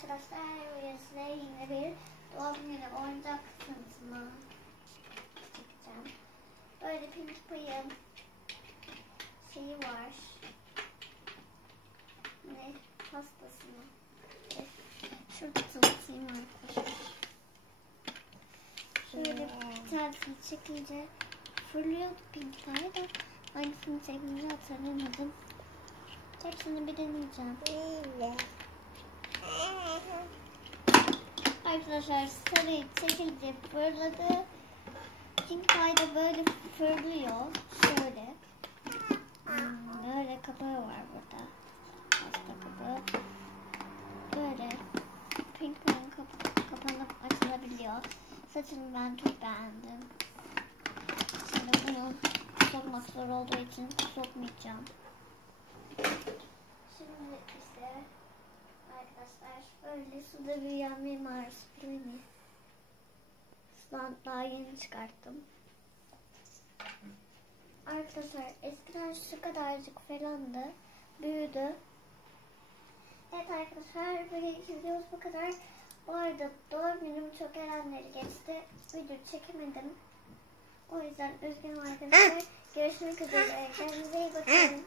arkadaşlar, bugün size yine bir doğum günü oyuncak tanıtımı çekeceğim. Böyle Pinkie Pie'in şeyi var. Ne? Pastası mı? Şurada tanıtayım arkadaşlar. Şöyle bir tanesini çekince fırlıyordu Pinkie Pie da hangisini çekince hatırlamadım. Hepsini bir deneyeceğim. Arkadaşlar sarıyı çekince fırladı. Pinkie Pie de böyle fırlıyor. Şöyle. Böyle kapağı var burada. Hasta kapağı. Böyle Pinkie Pie'nin kapanıp açılabiliyor. Saçını ben çok beğendim. Şimdi bunu sokmak zor olduğu için sokmayacağım. Şimdi ise arkadaşlar böyle suda büyüyen Mimar Spring'i daha yeni çıkarttım. Arkadaşlar eskiden şu kadarcık falandı. Büyüdü. Evet arkadaşlar, böyle videomuz bu kadar. Bu arada doğum günüm çok eğlenceli geçti. Video çekemedim. O yüzden üzgünüm arkadaşlar. Görüşmek üzere. Kendinize iyi bakın.